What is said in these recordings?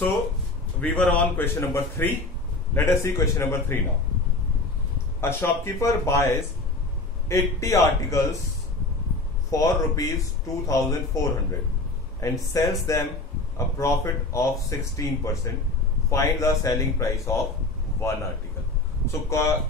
So we were on question number 3. Let us see question number 3 now. A shopkeeper buys 80 articles for rupees 2,400 and sells them a profit of 16%. Find the selling price of one article. So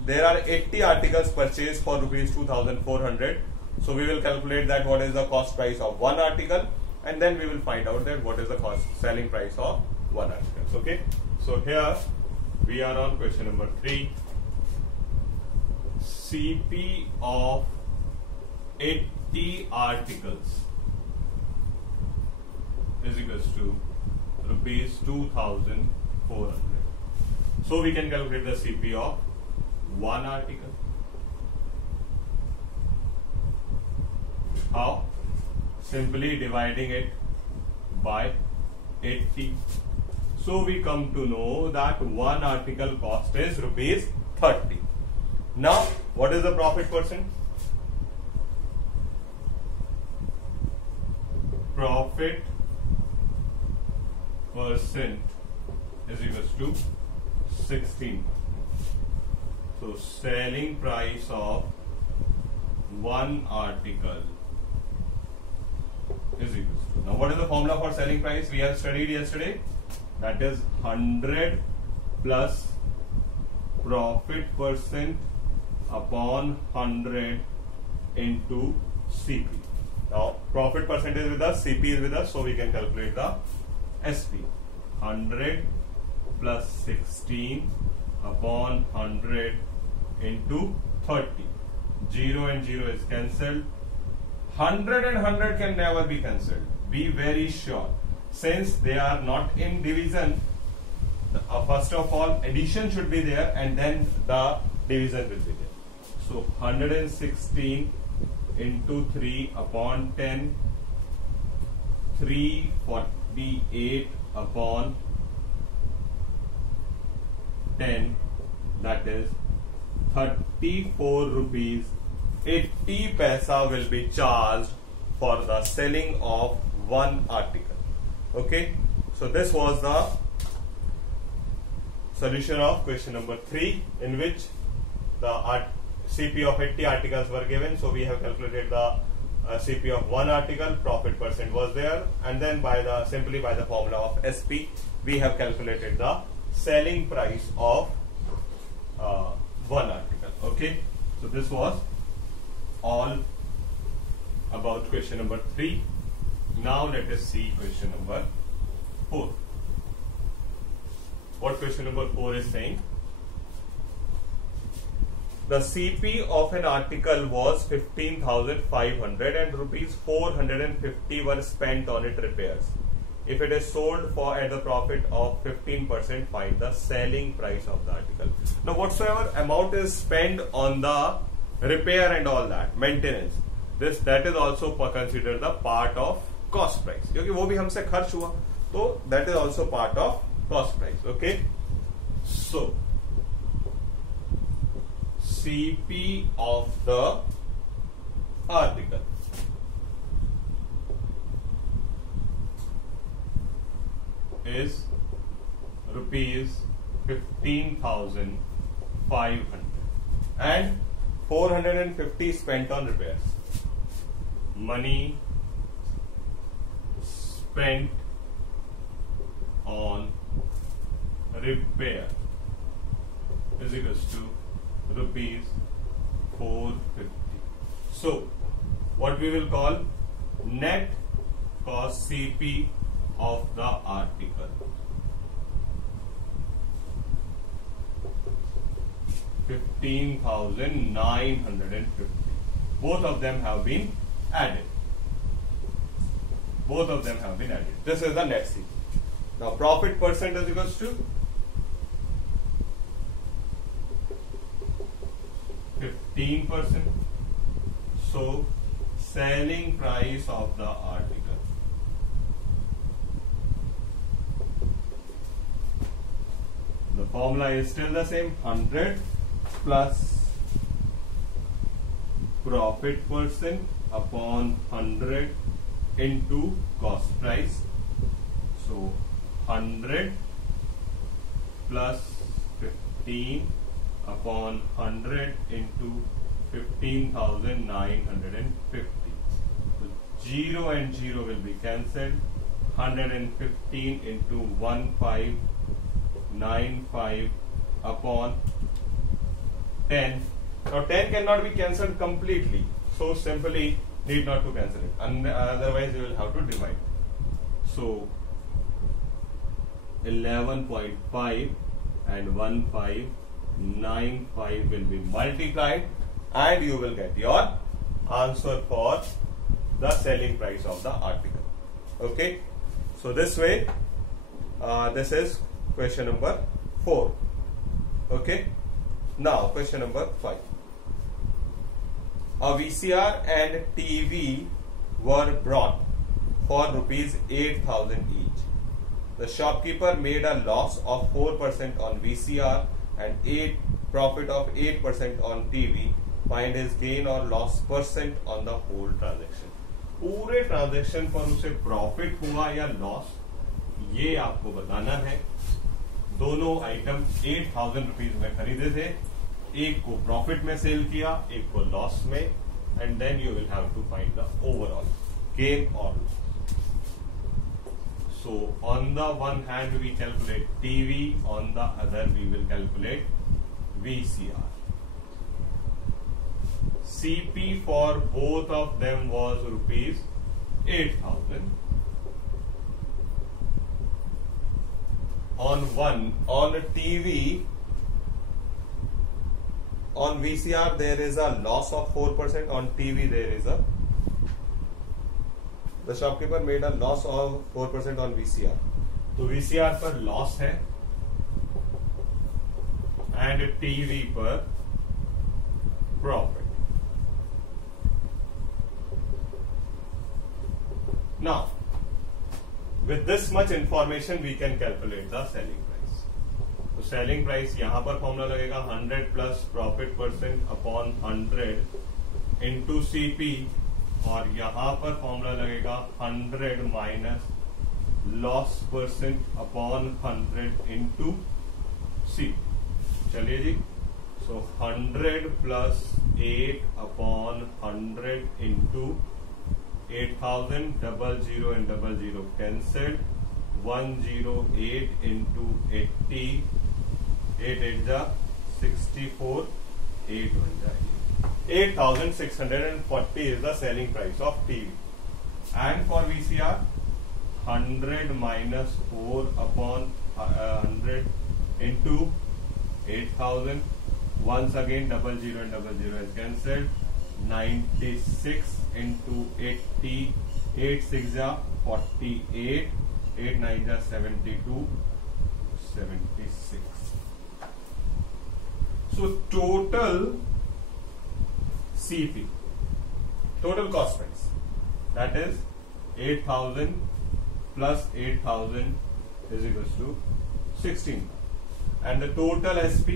there are 80 articles purchased for rupees 2,400. So we will calculate that what is the cost price of one article, and then we will find out that what is the cost selling price of one article. Okay. So here we are on question number 3. CP of 80 articles is equals to rupees 2,400. So we can calculate the CP of one article. How? Simply dividing it by 80. So we come to know that one article cost is rupees 30. Now what is the profit percent? Profit percent is equals to 16. So selling price of one article is equals to. Now what is the formula for selling price? We have studied yesterday. That is 100 plus profit percent upon 100 into CP. Now profit percent is with us, CP is with us, so we can calculate the SP. 100 plus 16 upon 100 into 30. 0 and 0 is cancelled. 100 and 100 can never be cancelled. Be very sure. Since they are not in division, first of all addition should be there and then the division will be there. So 116 into 3 upon 10, 348 upon 10, that is 34 rupees 80 paisa will be charged for the selling of one article. Okay, so this was the solution of question number 3, in which the CP of 80 articles were given. So we have calculated the CP of one article, profit percent was there, and then simply by the formula of SP we have calculated the selling price of one article. Okay, so this was all about question number 3. Now let us see question number 4. What question number 4 is saying? The CP of an article was 15,500 and rupees 450 were spent on its repairs. If it is sold for at the profit of 15%, find the selling price of the article. Now whatsoever amount is spent on the repair and all that, maintenance, that is also considered the part of cost price. क्योंकि वो भी हमसे खर्च हुआ, तो that is also part of cost price. Okay, so CP of the article is rupees 15,500 and 450 spent on repairs. Money spent on repair is equals to rupees 450. So what we will call net cost CP of the article. 15,950. Both of them have been added. Both of them have been added. This is the net CP. Now profit percent is equals to 15%. So selling price of the article. The formula is still the same, 100 plus profit percent upon 100 into cost price. So 100 plus 15 upon 100 into 15,950. So 0 and 0 will be cancelled. 115 into 1595 upon 10. Now 10 cannot be cancelled completely, so simply need not to cancel it, and otherwise you will have to divide. So 11.5 and 1595 will be multiplied, and you will get your answer for the selling price of the article. Okay, so this way, this is question number 4. Okay, now question number 5. A VCR and TV were brought for rupees 8,000 each. The shopkeeper made a loss of 4% on VCR and profit of 8% on TV. Find his gain or loss percent on the whole transaction. पूरे transaction पर उसे profit हुआ या loss, ये आपको बताना है. दोनों आइटम 8,000 रुपीज में खरीदे थे, एक को प्रॉफिट में सेल किया, एक को लॉस में, and then you will have to find the overall gain और loss. So on the one hand we calculate TV, on the other we will calculate VCR. CP for both of them was rupees 8,000. On TV, on VCR there is a loss of 4%. On TV there is the shopkeeper made a loss of 4% on VCR. तो VCR पर loss है and TV पर profit. Now, with this much information, we can calculate the selling price. तो selling price यहां पर formula लगेगा 100 plus profit percent upon 100 into CP, और यहां पर फॉर्मूला लगेगा 100 minus loss percent upon 100 into CP. चलिए जी, सो 100 plus 8 upon 100 into 8,000, 00 and 00 cancelled, 108 into 80, 8 8 जा 64, 8 1 जा 8,640 is the selling price of TV. And for VCR, 100 minus 4 upon 100 into 8,000. Once again 00 and 00 is cancelled. 96 into 80, 8 6 ja 48, 8 9 ja 72, 76. So total CP, total cost price, that is 8,000 plus 8,000 is equals to 16, and the total SP,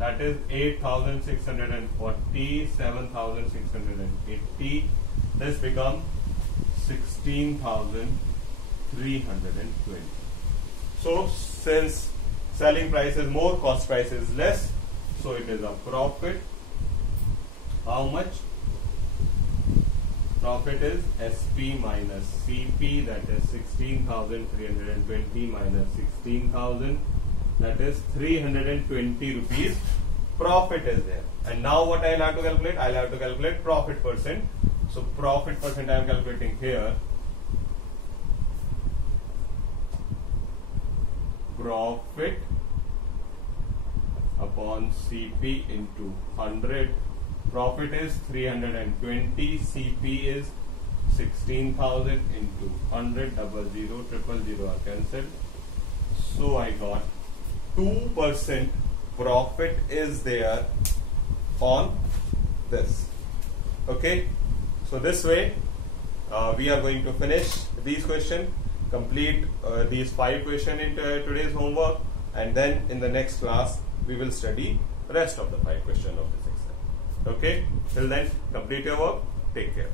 that is 8,640, 7,680. This becomes 16,320. So since selling price is more, cost price is less, so it is a profit. How much? Profit is SP minus CP, that is 16,320 minus 16,000. That is 320 rupees profit is there. And now what I'll have to calculate? I'll have to calculate profit percent. So profit percent I am calculating here. Profit upon CP into 100. Profit is 320. CP is 16,000 into 100. 00 000 are cancelled. So I got 2% profit is there on this. Okay, so this way we are going to finish these questions, complete these 5 questions in today's homework, and then in the next class we will study the rest of the 5 questions of this exam. Okay, till then complete your work, take care.